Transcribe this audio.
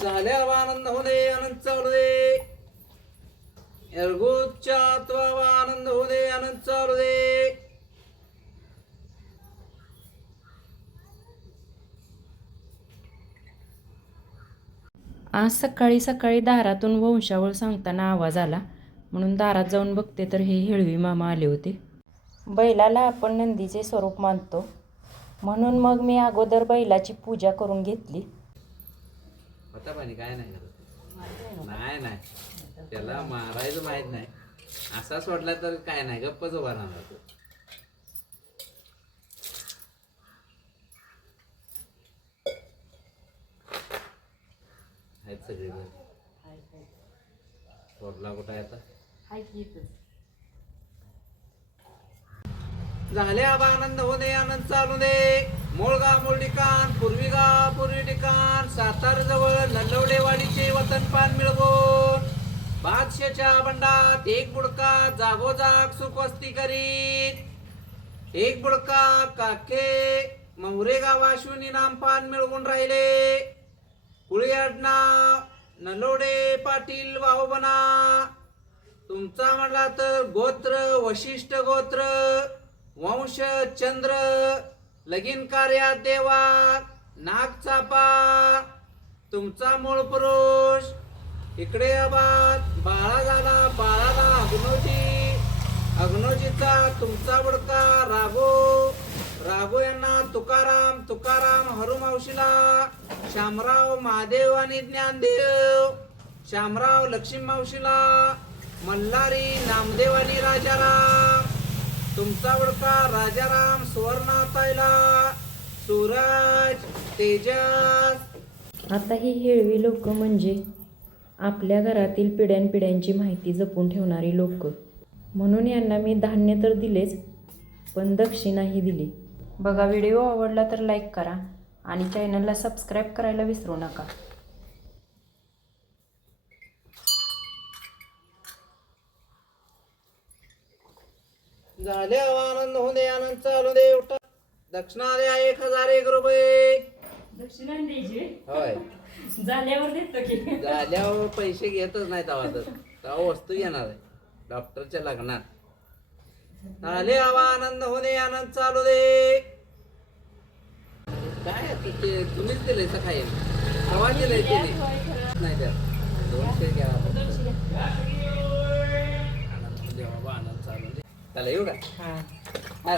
झाल्यावर आनंद होऊ दे, आनंद चालू दे. एरगुच्या त्वावा आनंद होऊ दे, आनंद चालू दे. आज सकाळी सकाळी दारातून वंशावळ सांगताना आवाज आला म्हणून दारात जाऊन बघते तर हे हिळवी मामा आले होते. बैलाला आपण नंदीचे स्वरूप मानतो म्हणून मग मी अगोदर बैलाची पूजा करून घेतली. होता पाणी काय नाही करत. नाही नाही त्याला मारायचं माहित नाही. असा सोडला तर काय नाही, गप्पच उभा राहणार तो. आहेत सगळे सोडला कुठं आहे आता. झाल्या आनंद होऊ दे, आनंद चालू दे. मोळगा मूळ ठिकाण, पूर्वी ठिकाण, सातार जवळ नल्लवडेवाडीचे वतन पान मिळवून बादशाच्या बंडात एक बुडका जागोजाग सुखवस्ती करीत. एक बुडका काके मौरे गावाशून इनाम पान मिळवून राहिले. कुळी आडनाव नलोडे पाटील वाहुबना. तुमचा म्हणला तर गोत्र वशिष्ठ गोत्र, वंश चंद्र, लगीन कार्यात देवा नागचापा. तुमचा मूळ पुरुष इकडे आबाद बाळा झाला, बाळाला अग्नोजी, अग्नोजीचा तुमचा बुडका राघो, राघो यांना तुकाराम, तुकाराम हरुमावशीला शामराव महादेव आणि ज्ञानदेव, शामराव लक्ष्मी मावशीला मल्हारी नामदेव आणि राजाराम. तुमचा बुडका राजाराम सुवर्णाताईला सूरज तेजस. आता ही हिळवी लोक म्हणजे आपल्या घरातील पिढ्यानपिढ्यांची माहिती जपून ठेवणारी लोक. म्हणून यांना मी धान्य तर दिलेच पण दक्षिणाही दिली. बघा, व्हिडिओ आवडला तर लाईक करा आणि चॅनलला सबस्क्राईब करायला विसरू नका. झाल्या आनंद होऊ दे, आनंद चालू दे. उठा दक्षिणा द्या 1001 रुपये. दक्षिणा द्यायची होय, झाल्यावर देतो की. झाल्यावर पैसे घेतच नाही तेव्हा तेव्हा वस्तू घेणार आहे डॉक्टरच्या लग्नात. झाले आनंद होऊ दे, आनंद चालू दे. काय ते तुम्हीच दिलंय सकाळी, केव्हा दिलंय तिने नाही द्या. 200 घ्या. आनंद देवा, आनंद चालू दे. त्याला येऊ का? हां. हा.